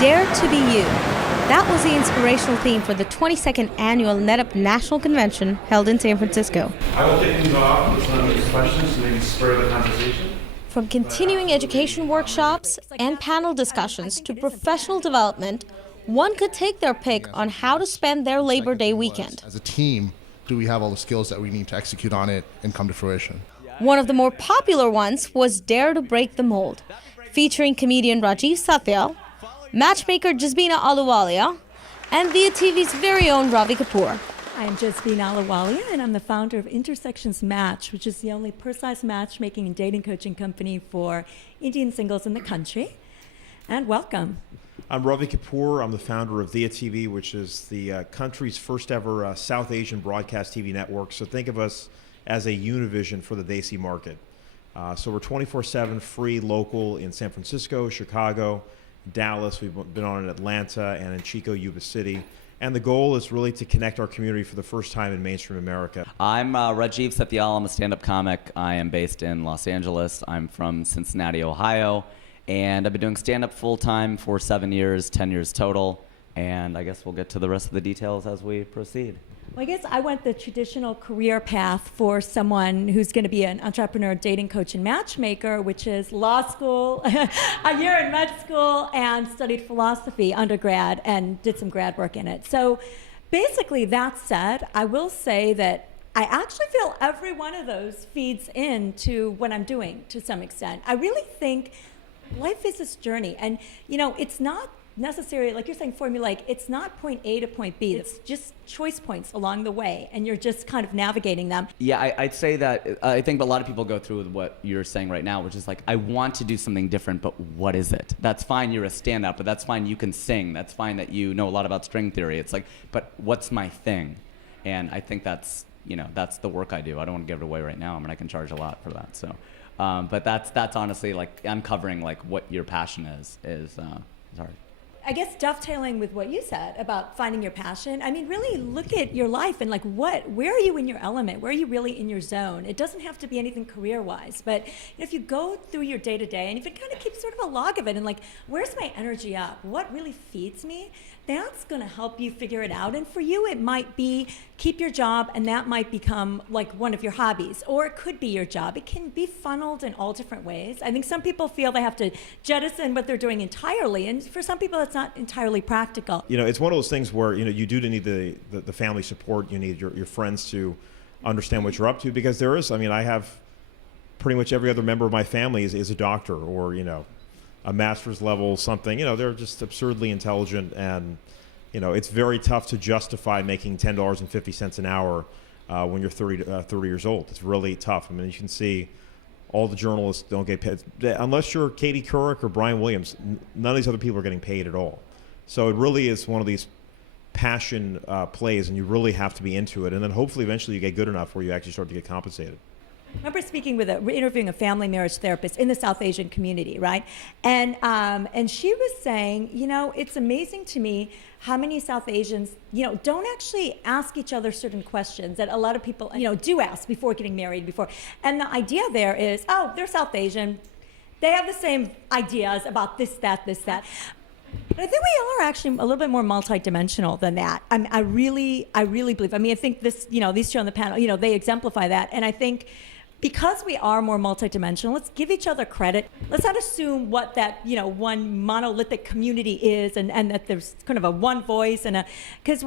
Dare to be you. That was the inspirational theme for the 22nd annual NetIP National Convention held in San Francisco. I will kick things off with some of these questions to maybe spur the conversation. From continuing education workshops and panel discussions to professional development, one could take their pick on how to spend their Labor Day weekend. As a team, do we have all the skills that we need to execute on it and come to fruition? One of the more popular ones was Dare to Break the Mold, featuring comedian Rajiv Satyal, matchmaker Jasbina Ahluwalia, and Via TV's very own Ravi Kapoor. I'm Jasbina Ahluwalia, and I'm the founder of Intersections Match, which is the only personalized matchmaking and dating coaching company for Indian singles in the country. And welcome. I'm Ravi Kapoor. I'm the founder of Via TV, which is the country's first ever South Asian broadcast TV network. So think of us as a Univision for the Desi market. So we're 24/7 free, local in San Francisco, Chicago, Dallas. We've been on in Atlanta and in Chico, Yuba City. And the goal is really to connect our community for the first time in mainstream America. I'm Rajiv Satyal. I'm a stand-up comic. I am based in Los Angeles. I'm from Cincinnati, Ohio. And I've been doing stand-up full-time for 7 years, 10 years total. And I guess we'll get to the rest of the details as we proceed. Well, I guess I went the traditional career path for someone who's going to be an entrepreneur, dating coach, and matchmaker, which is law school, a year in med school, and studied philosophy undergrad and did some grad work in it. So basically, that said, I will say that I actually feel every one of those feeds into what I'm doing to some extent. I really think life is this journey, and it's not necessarily, like you're saying, formulaic. It's not point A to point B. It's just choice points along the way, and you're just kind of navigating them. Yeah, I'd say that I think a lot of people go through with what you're saying right now, which is like, I want to do something different, but what is it? That's fine, you're a stand-up, but that's fine, you can sing. That's fine that you know a lot about string theory. It's like, but what's my thing? And I think that's the work I do. I don't want to give it away right now. I mean, I can charge a lot for that. So, but that's honestly, like, uncovering like what your passion is hard. I guess dovetailing with what you said about finding your passion, I mean, really look at your life and like where are you in your element? Where are you really in your zone? It doesn't have to be anything career-wise, but if you go through your day-to-day and if you kind of keep sort of a log of it and like, where's my energy up? What really feeds me? That's going to help you figure it out. And for you, it might be keep your job, and that might become like one of your hobbies, or it could be your job. It can be funneled in all different ways. I think some people feel they have to jettison what they're doing entirely, and for some people, that's not entirely practical. It's one of those things where you do need the family support. You need your friends to understand what you're up to, because there is. I mean, I have pretty much every other member of my family is a doctor or a master's level something. They're just absurdly intelligent, and it's very tough to justify making $10.50 an hour when you're 30 years old. It's really tough. I mean, you can see all the journalists don't get paid unless you're Katie Couric or Brian Williams. None of these other people are getting paid at all. So it really is one of these passion plays, and you really have to be into it. And then hopefully eventually you get good enough where you actually start to get compensated. I remember interviewing a family marriage therapist in the South Asian community, right? And she was saying, it's amazing to me how many South Asians, don't actually ask each other certain questions that a lot of people, do ask before getting married, And the idea there is, oh, they're South Asian. They have the same ideas about this, that. But I think we all are actually a little bit more multidimensional than that. I really believe. I mean, I think this, these two on the panel, they exemplify that. And I think because we are more multidimensional, let's give each other credit. Let's not assume what that, one monolithic community is, and that there's kind of a one voice because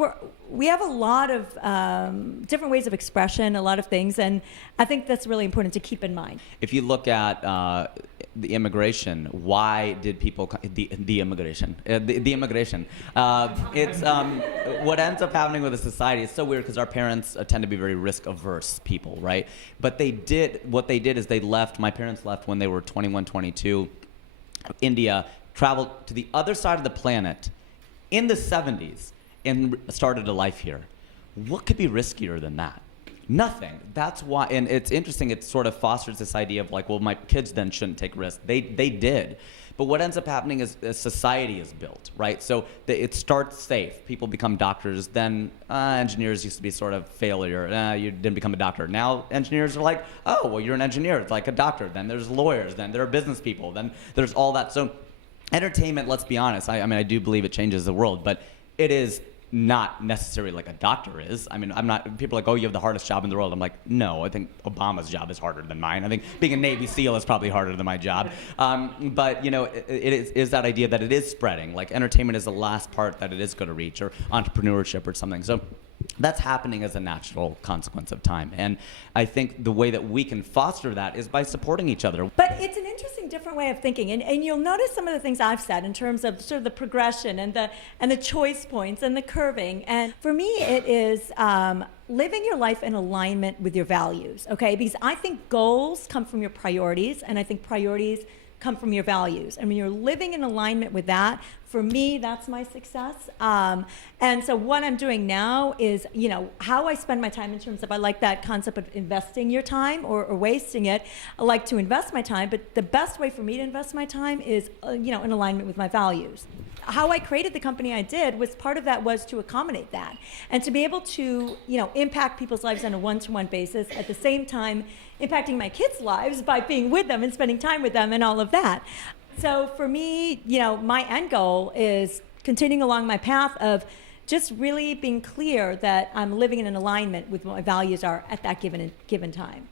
we have a lot of different ways of expression, a lot of things, and I think that's really important to keep in mind. If you look at the immigration, why did people the immigration? It's what ends up happening with a society. It's so weird because our parents tend to be very risk averse people, right? But what they did is they left. My parents left when they were 21, 22. India, traveled to the other side of the planet in the 70s and started a life here. What could be riskier than that? Nothing. That's why, and it's interesting, it sort of fosters this idea of like, well, my kids then shouldn't take risks. They did. But what ends up happening is a society is built, right? So it starts safe. People become doctors. Then engineers used to be sort of failure. You didn't become a doctor. Now engineers are like, oh, well, you're an engineer. It's like a doctor. Then there's lawyers. Then there are business people. Then there's all that. So entertainment, let's be honest, I mean, I do believe it changes the world, but it is not necessarily like a doctor is. I mean, I'm not, people are like, oh, you have the hardest job in the world. I'm like, no, I think Obama's job is harder than mine. I think being a Navy SEAL is probably harder than my job. But, you know, it is that idea that it is spreading. Like, entertainment is the last part that it is going to reach, or entrepreneurship or something. So that's happening as a natural consequence of time. And I think the way that we can foster that is by supporting each other. But it's an interesting, different way of thinking. And you'll notice some of the things I've said in terms of sort of the progression and the choice points and the curving. And for me, it is living your life in alignment with your values, okay? Because I think goals come from your priorities, and I think priorities come from your values. And when you're living in alignment with that, for me, that's my success. And so what I'm doing now is, you know, how I spend my time in terms of, I like that concept of investing your time or wasting it. I like to invest my time, but the best way for me to invest my time is, you know, in alignment with my values. How I created the company I did was part of that was to accommodate that and to be able to, you know, impact people's lives on a one-to-one basis, at the same time impacting my kids' lives by being with them and spending time with them and all of that. So for me, you know, my end goal is continuing along my path of just really being clear that I'm living in an alignment with what my values are at that given time.